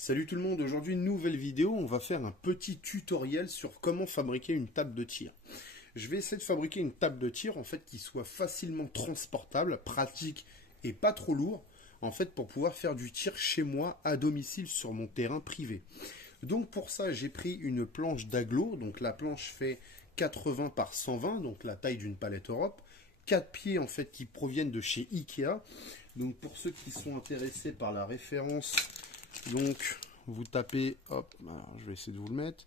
Salut tout le monde, aujourd'hui une nouvelle vidéo, on va faire un petit tutoriel sur comment fabriquer une table de tir. Je vais essayer de fabriquer une table de tir en fait qui soit facilement transportable, pratique et pas trop lourd, en fait pour pouvoir faire du tir chez moi à domicile sur mon terrain privé. Donc pour ça j'ai pris une planche d'agglo, donc la planche fait 80 par 120, donc la taille d'une palette Europe, 4 pieds en fait qui proviennent de chez Ikea. Donc pour ceux qui sont intéressés par la référence, donc vous tapez, hop, alors je vais essayer de vous le mettre.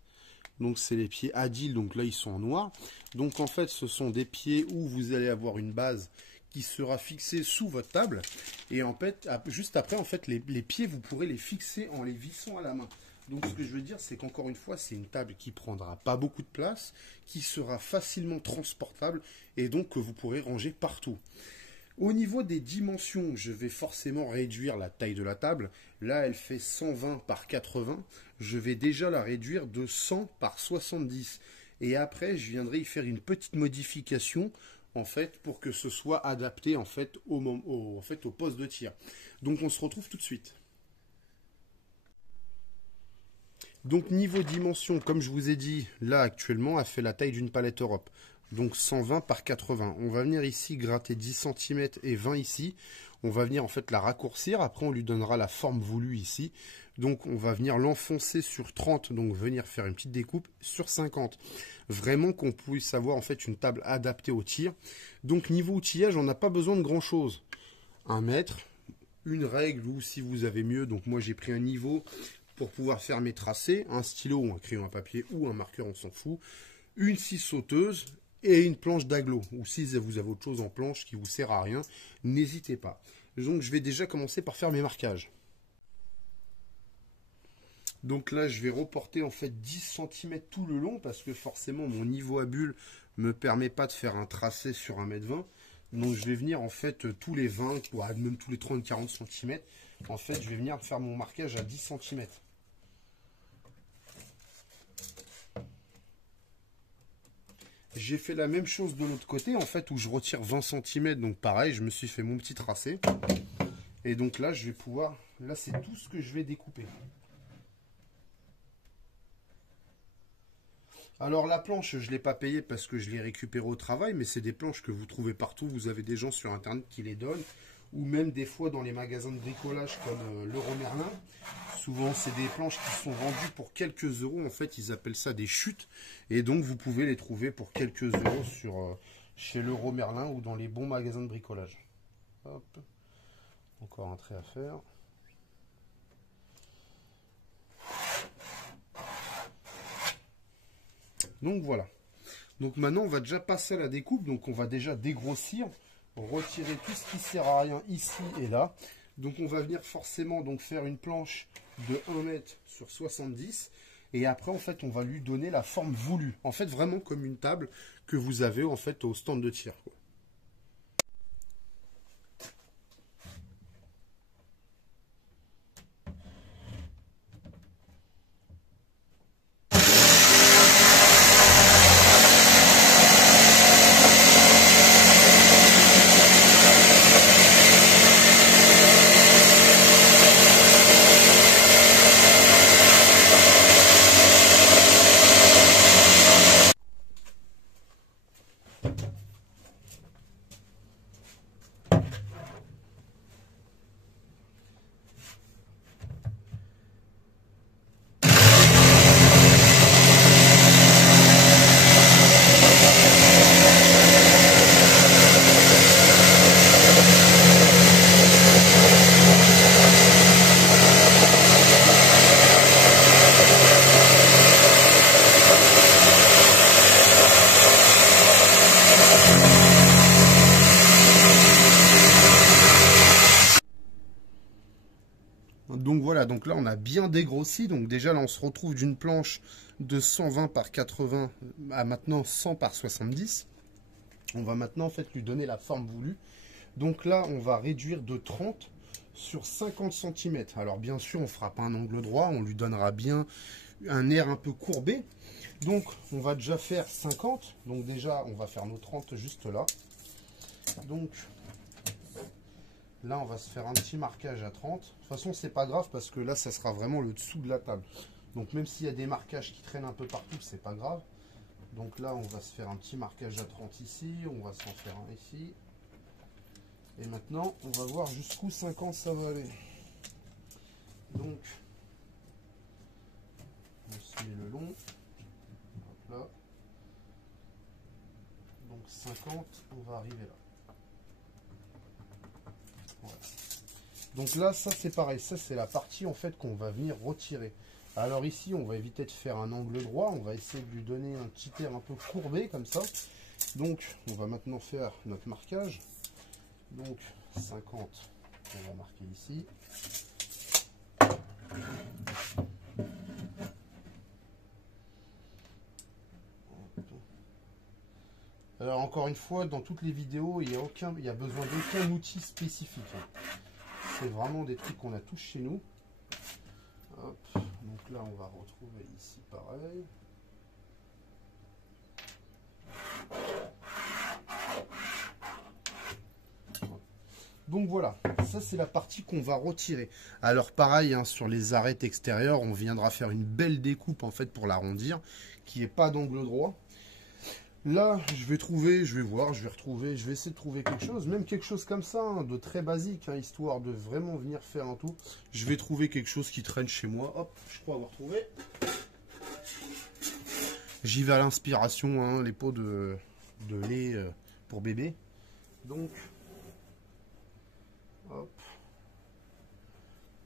Donc c'est les pieds Adil, donc là ils sont en noir. Donc en fait ce sont des pieds où vous allez avoir une base qui sera fixée sous votre table. Et en fait, juste après, en fait, les pieds vous pourrez les fixer en les vissant à la main. Donc ce que je veux dire, c'est qu'encore une fois, c'est une table qui prendra pas beaucoup de place, qui sera facilement transportable et donc que vous pourrez ranger partout. Au niveau des dimensions, je vais forcément réduire la taille de la table. Là, elle fait 120 par 80. Je vais déjà la réduire de 100 par 70. Et après, je viendrai y faire une petite modification en fait pour que ce soit adapté en fait au poste de tir. Donc on se retrouve tout de suite. Donc niveau dimension, comme je vous ai dit, là actuellement, elle fait la taille d'une palette Europe. Donc 120 par 80. On va venir ici gratter 10 cm et 20 ici. On va venir en fait la raccourcir. Après, on lui donnera la forme voulue ici. Donc on va venir l'enfoncer sur 30. Donc venir faire une petite découpe sur 50. Vraiment qu'on puisse avoir en fait une table adaptée au tir. Donc niveau outillage, on n'a pas besoin de grand chose. 1 mètre, une règle ou si vous avez mieux. Donc moi j'ai pris un niveau pour pouvoir faire mes tracés. Un stylo ou un crayon à papier ou un marqueur, on s'en fout. Une scie sauteuse et une planche d'agglo. Ou si vous avez autre chose en planche qui vous sert à rien, n'hésitez pas. Donc je vais déjà commencer par faire mes marquages. Donc là je vais reporter en fait 10 cm tout le long parce que forcément mon niveau à bulle me permet pas de faire un tracé sur 1,20 m. Donc je vais venir en fait tous les 20, même tous les 30-40 cm. En fait je vais venir faire mon marquage à 10 cm. J'ai fait la même chose de l'autre côté, en fait, où je retire 20 cm. Donc pareil, je me suis fait mon petit tracé. Et donc là, je vais pouvoir... Là, c'est tout ce que je vais découper. Alors la planche, je ne l'ai pas payée parce que je l'ai récupérée au travail. Mais c'est des planches que vous trouvez partout. Vous avez des gens sur Internet qui les donnent. Ou même des fois dans les magasins de bricolage comme Leroy Merlin. Souvent, c'est des planches qui sont vendues pour quelques euros. En fait, ils appellent ça des chutes. Et donc, vous pouvez les trouver pour quelques euros chez Leroy Merlin ou dans les bons magasins de bricolage. Hop. Encore un trait à faire. Donc, voilà. Donc, maintenant, on va déjà passer à la découpe. Donc, on va déjà dégrossir, retirer tout ce qui sert à rien ici et là. Donc, on va venir forcément donc faire une planche de 1 m sur 70 et après en fait on va lui donner la forme voulue, en fait vraiment comme une table que vous avez en fait au stand de tir, quoi. Donc voilà, donc là on a bien dégrossi. Donc déjà là on se retrouve d'une planche de 120 par 80 à maintenant 100 par 70. On va maintenant en fait lui donner la forme voulue. Donc là on va réduire de 30 sur 50 cm. Alors bien sûr on ne fera pas un angle droit, on lui donnera bien un air un peu courbé. Donc on va déjà faire 50. Donc déjà on va faire nos 30 juste là. Donc Là, on va se faire un petit marquage à 30. De toute façon, c'est pas grave parce que là, ça sera vraiment le dessous de la table. Donc, même s'il y a des marquages qui traînent un peu partout, c'est pas grave. Donc là, on va se faire un petit marquage à 30 ici. On va s'en faire un ici. Et maintenant, on va voir jusqu'où 50 ça va aller. Donc, on se met le long. Hop là. Donc 50, on va arriver là. Voilà. Donc là, ça c'est pareil. Ça c'est la partie en fait qu'on va venir retirer. Alors ici, on va éviter de faire un angle droit. On va essayer de lui donner un petit air un peu courbé comme ça. Donc, on va maintenant faire notre marquage. Donc 50, on va marquer ici. Alors encore une fois, dans toutes les vidéos, il n'y a besoin d'aucun outil spécifique. C'est vraiment des trucs qu'on a tous chez nous. Hop. Donc là, on va retrouver ici pareil. Donc voilà, ça c'est la partie qu'on va retirer. Alors pareil, hein, sur les arêtes extérieures, on viendra faire une belle découpe en fait pour l'arrondir, qui n'est pas d'angle droit. Là, je vais trouver, je vais voir, je vais retrouver, je vais essayer de trouver quelque chose, même quelque chose comme ça, hein, de très basique, hein, histoire de vraiment venir faire un tour. Je vais trouver quelque chose qui traîne chez moi. Hop, je crois avoir trouvé. J'y vais à l'inspiration, hein, les pots de lait pour bébé. Donc, hop,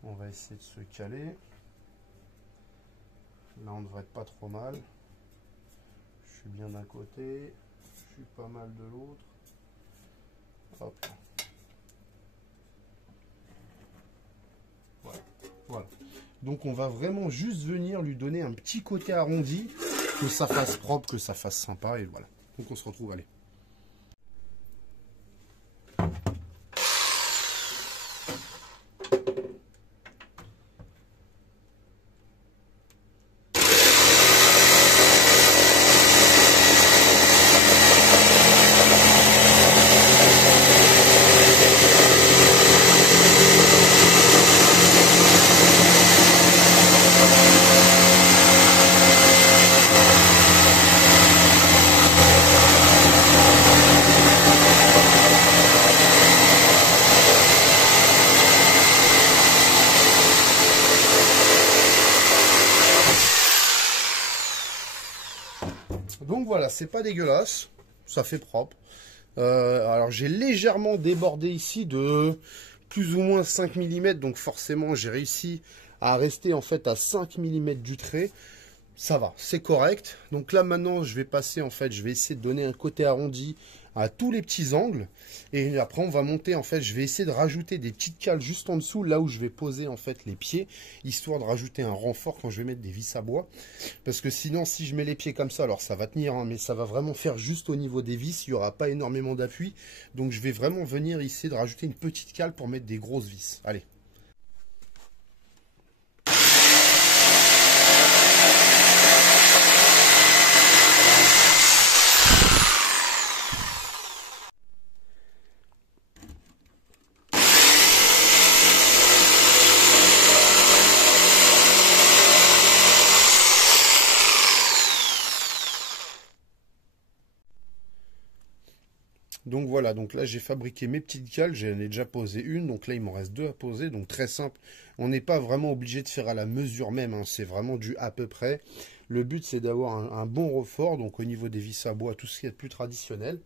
on va essayer de se caler. Là, on ne devrait être pas trop mal. Je suis bien d'un côté, je suis pas mal de l'autre. Hop. Voilà. Voilà. Donc on va vraiment juste venir lui donner un petit côté arrondi, que ça fasse propre, que ça fasse sympa, et voilà. Donc on se retrouve, allez. Donc voilà, c'est pas dégueulasse, ça fait propre. Alors j'ai légèrement débordé ici de plus ou moins 5 mm, donc forcément j'ai réussi à rester en fait à 5 mm du trait. Ça va, c'est correct. Donc là maintenant je vais passer en fait, je vais essayer de donner un côté arrondi à tous les petits angles. Et après on va monter en fait, je vais essayer de rajouter des petites cales juste en dessous, là où je vais poser en fait les pieds, histoire de rajouter un renfort quand je vais mettre des vis à bois. Parce que sinon si je mets les pieds comme ça, alors ça va tenir, hein, mais ça va vraiment faire juste au niveau des vis, il n'y aura pas énormément d'appui. Donc je vais vraiment venir essayer de rajouter une petite cale pour mettre des grosses vis. Allez. Donc voilà, donc là j'ai fabriqué mes petites cales, j'en ai déjà posé une, donc là il m'en reste deux à poser, donc très simple. On n'est pas vraiment obligé de faire à la mesure même, hein, c'est vraiment du à peu près. Le but c'est d'avoir un bon refort, donc au niveau des vis à bois, tout ce qui est plus traditionnel.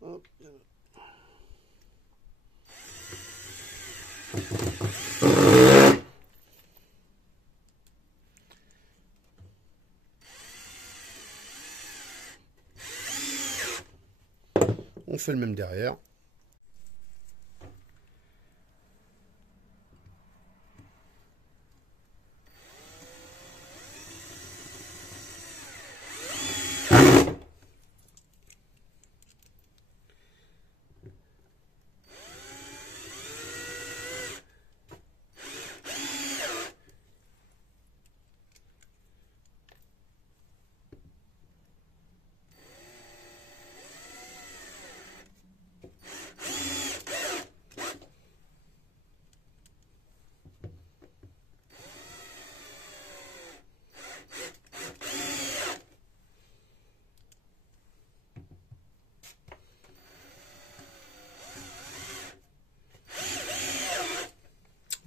Hop. On fait le même derrière.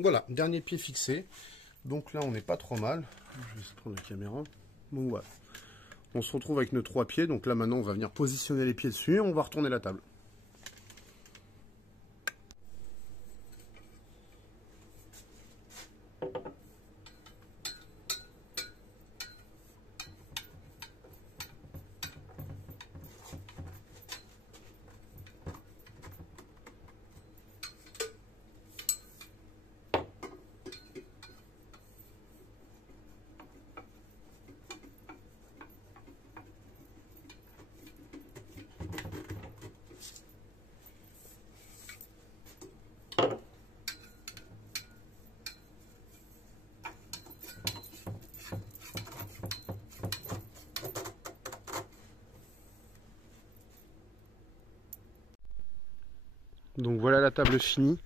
Voilà, dernier pied fixé. Donc là, on n'est pas trop mal. Je vais prendre la caméra. Bon, voilà. On se retrouve avec nos 3 pieds. Donc là, maintenant, on va venir positionner les pieds dessus et on va retourner la table. Donc voilà la table finie.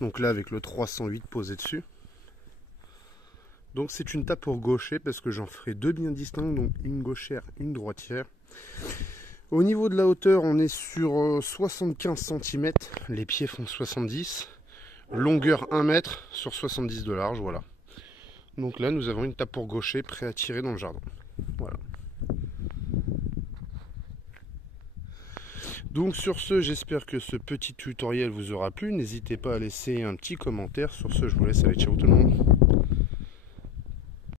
Donc là avec le 308 posé dessus. Donc c'est une table pour gaucher parce que j'en ferai 2 bien distinctes, donc une gauchère, une droitière. Au niveau de la hauteur, on est sur 75 cm, les pieds font 70, longueur 1 mètre sur 70 de large, voilà. Donc là nous avons une table pour gaucher prêt à tirer dans le jardin. Voilà. Donc sur ce, j'espère que ce petit tutoriel vous aura plu. N'hésitez pas à laisser un petit commentaire. Sur ce, je vous laisse aller. Ciao tout le monde.